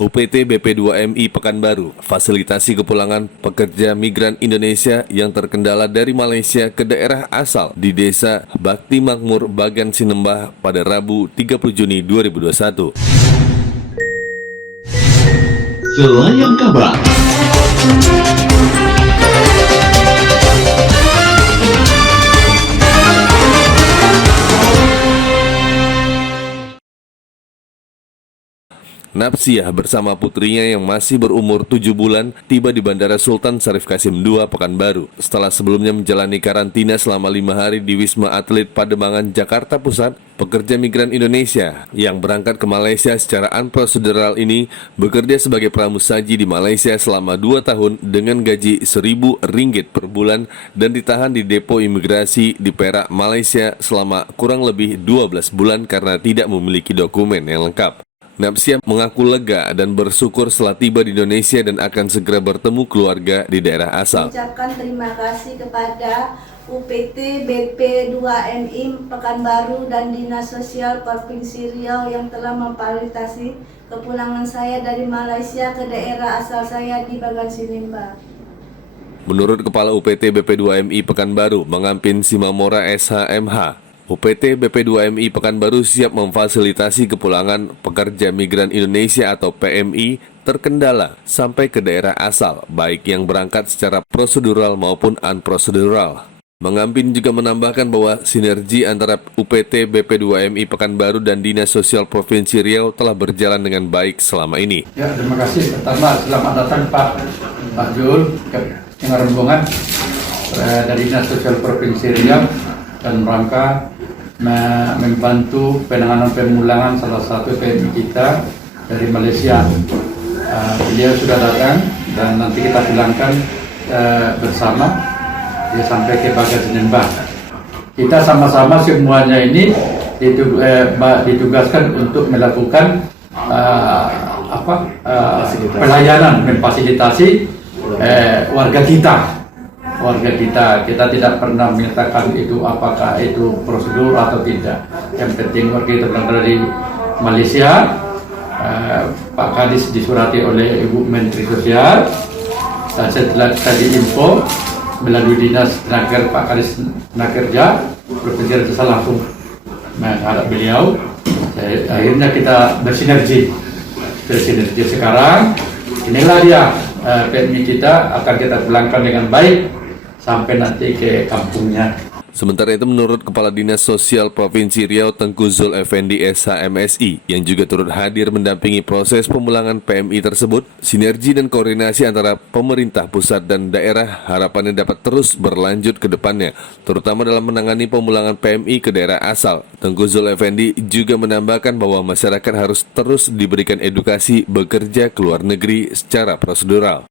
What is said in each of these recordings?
UPT BP2MI Pekanbaru fasilitasi kepulangan pekerja migran Indonesia yang terkendala dari Malaysia ke daerah asal di Desa Bakti Makmur, Bagan Sinembah pada Rabu 30 Juni 2021. Selayang Kabar. Napsiah bersama putrinya yang masih berumur 7 bulan tiba di Bandara Sultan Syarif Kasim II, Pekanbaru setelah sebelumnya menjalani karantina selama 5 hari di Wisma Atlet Pademangan, Jakarta Pusat. Pekerja migran Indonesia yang berangkat ke Malaysia secara unprocedural ini bekerja sebagai pramusaji di Malaysia selama 2 tahun dengan gaji Rp1.000 per bulan dan ditahan di depo imigrasi di Perak, Malaysia selama kurang lebih 12 bulan karena tidak memiliki dokumen yang lengkap. Napsiah mengaku lega dan bersyukur setelah tiba di Indonesia dan akan segera bertemu keluarga di daerah asal. Ucapkan terima kasih kepada UPT BP2MI Pekanbaru dan Dinas Sosial Provinsi Riau yang telah memfasilitasi kepulangan saya dari Malaysia ke daerah asal saya di Bagan Sinembah. Menurut Kepala UPT BP2MI Pekanbaru, Mengampin Simamora SHMH, UPT BP2MI Pekanbaru siap memfasilitasi kepulangan pekerja migran Indonesia atau PMI terkendala sampai ke daerah asal, baik yang berangkat secara prosedural maupun unprocedural. Mengampin juga menambahkan bahwa sinergi antara UPT BP2MI Pekanbaru dan Dinas Sosial Provinsi Riau telah berjalan dengan baik selama ini. Ya, terima kasih. Pertama, selamat datang Pak Jul, yang rombongan dari Dinas Sosial Provinsi Riau dan rangka membantu penanganan pemulangan salah satu PMI kita dari Malaysia. Beliau sudah datang dan nanti kita pulangkan bersama dia sampai ke Bagan Sinembah. Kita sama-sama semuanya ini ditugaskan untuk melakukan pelayanan, memfasilitasi warga kita tidak pernah menyatakan itu apakah itu prosedur atau tidak. Yang penting warga kita berangkat dari Malaysia, Pak Kadis disurati oleh Ibu Menteri Sosial, dan setelah tadi info melalui Dinas Tenaga Pak Kadis Tenaga Kerja Provinsi Riau, saya langsung menghadap beliau. Akhirnya kita bersinergi sekarang. Inilah dia PMI kita akan kita pulangkan dengan baik sampai nanti ke kampungnya. Sementara itu menurut Kepala Dinas Sosial Provinsi Riau Tengku Zul Effendi SHMSI yang juga turut hadir mendampingi proses pemulangan PMI tersebut, sinergi dan koordinasi antara pemerintah pusat dan daerah harapannya dapat terus berlanjut ke depannya, terutama dalam menangani pemulangan PMI ke daerah asal. Tengku Zul Effendi juga menambahkan bahwa masyarakat harus terus diberikan edukasi bekerja ke luar negeri secara prosedural.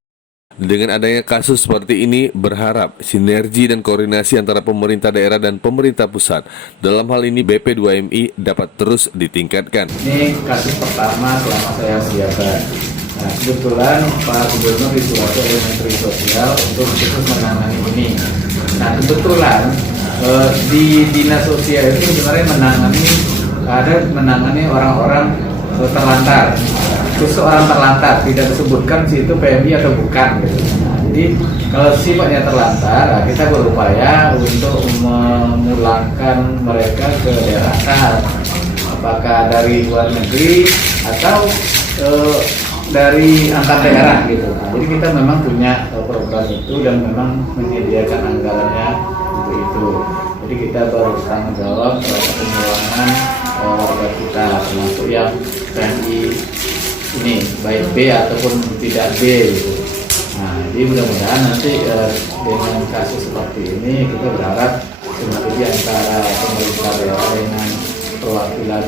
Dengan adanya kasus seperti ini, berharap sinergi dan koordinasi antara pemerintah daerah dan pemerintah pusat dalam hal ini BP2MI dapat terus ditingkatkan. Ini kasus pertama selama saya menjabat. Nah, kebetulan Pak Gubernur disurati oleh Menteri Sosial untuk khusus menangani ini. Nah, kebetulan di Dinas Sosial ini sebenarnya menangani orang-orang terlantar. Khusus orang terlantar, tidak disebutkan situ PMI atau bukan gitu. Nah, jadi kalau sifatnya terlantar, nah, kita berupaya untuk memulangkan mereka ke daerah asal, apakah dari luar negeri atau dari antar daerah gitu. Nah, jadi kita memang punya program itu dan memang menyediakan anggarannya untuk itu. Jadi kita bertanggung jawab pemulangan warga kita, termasuk yang PMI ini baik B ataupun tidak B gitu. Nah, jadi mudah-mudahan nanti dengan kasus seperti ini kita berharap sinergi antara pemerintah daerah dengan perwakilan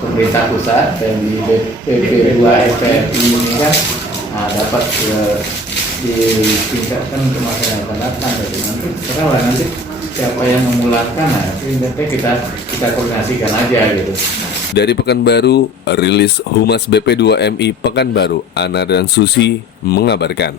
pemerintah pusat dan di BP2MI ini kan dapat ditingkatkan ke masa yang akan datang. Jadi nanti sekarang nanti siapa yang memulangkan, nah nanti kita koordinasikan aja gitu. Dari Pekanbaru, rilis Humas BP2MI Pekanbaru, Ana dan Susi mengabarkan.